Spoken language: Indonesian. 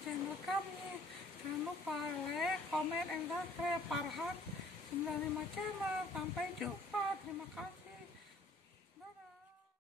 channel kami. Jangan lupa like, comment, and subscribe FARHAN 95 channel. Sampai jumpa. Terima kasih.